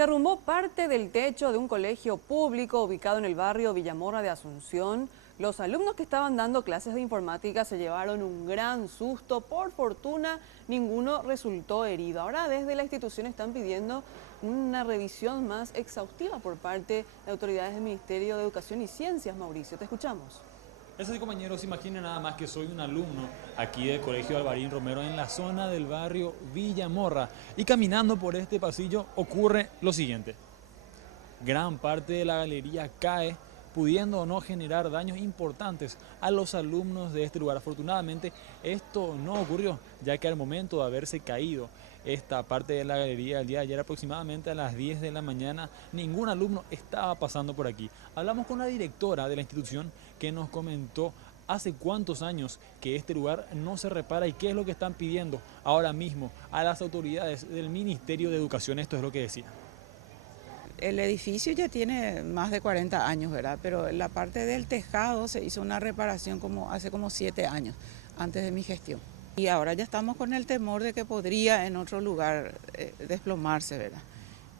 derrumbó parte del techo de un colegio público ubicado en el barrio Villamorra de Asunción. Los alumnos que estaban dando clases de informática se llevaron un gran susto. Por fortuna, ninguno resultó herido. Ahora desde la institución están pidiendo una revisión más exhaustiva por parte de autoridades del Ministerio de Educación y Ciencias. Mauricio, te escuchamos. Es así, compañeros, imaginen nada más que soy un alumno aquí del Colegio Alvarín Romero en la zona del barrio Villamorra y caminando por este pasillo ocurre lo siguiente. Gran parte de la galería cae, pudiendo o no generar daños importantes a los alumnos de este lugar. Afortunadamente esto no ocurrió, ya que al momento de haberse caído esta parte de la galería el día de ayer aproximadamente a las 10 de la mañana, ningún alumno estaba pasando por aquí. Hablamos con la directora de la institución que nos comentó hace cuántos años que este lugar no se repara y qué es lo que están pidiendo ahora mismo a las autoridades del Ministerio de Educación. Esto es lo que decía. El edificio ya tiene más de 40 años, ¿verdad? Pero en la parte del tejado se hizo una reparación hace como 7 años, antes de mi gestión. Y ahora ya estamos con el temor de que podría en otro lugar desplomarse, ¿verdad?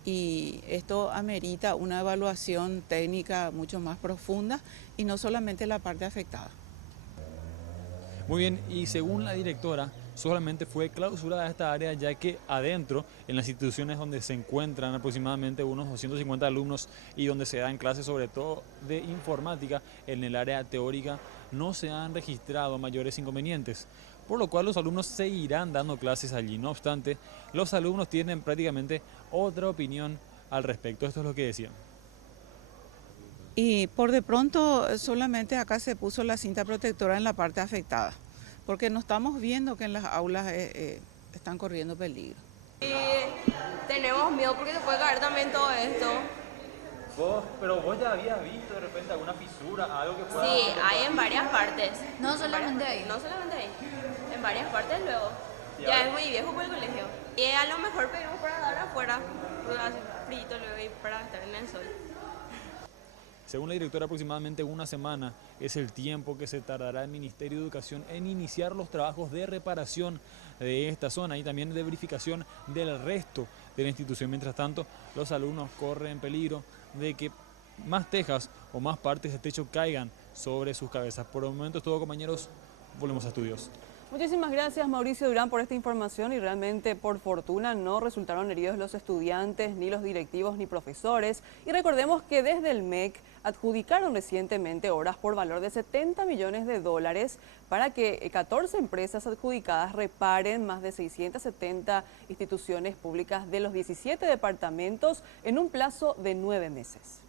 Y esto amerita una evaluación técnica mucho más profunda y no solamente la parte afectada. Muy bien, y según la directora, solamente fue clausurada esta área ya que adentro, en las instituciones donde se encuentran aproximadamente unos 250 alumnos y donde se dan clases sobre todo de informática, en el área teórica no se han registrado mayores inconvenientes, por lo cual los alumnos seguirán dando clases allí. No obstante, los alumnos tienen prácticamente otra opinión al respecto. Esto es lo que decían. Y por de pronto solamente acá se puso la cinta protectora en la parte afectada, porque no estamos viendo que en las aulas están corriendo peligro. Tenemos miedo porque se puede caer también todo esto. Pero vos ya habías visto de repente alguna fisura, algo que pueda... Sí, hay en varias partes. No solamente ahí. No solamente ahí. En varias partes luego. Ya es muy viejo por el colegio. Y a lo mejor pedimos para dar afuera, porque hace frío luego y para estar en el sol. Según la directora, aproximadamente una semana es el tiempo que se tardará el Ministerio de Educación en iniciar los trabajos de reparación de esta zona y también de verificación del resto de la institución. Mientras tanto, los alumnos corren peligro de que más tejas o más partes de techo caigan sobre sus cabezas. Por el momento es todo, compañeros. Volvemos a estudios. Muchísimas gracias, Mauricio Durán, por esta información y realmente por fortuna no resultaron heridos los estudiantes, ni los directivos, ni profesores. Y recordemos que desde el MEC adjudicaron recientemente obras por valor de 70 millones de dólares para que 14 empresas adjudicadas reparen más de 670 instituciones públicas de los 17 departamentos en un plazo de 9 meses.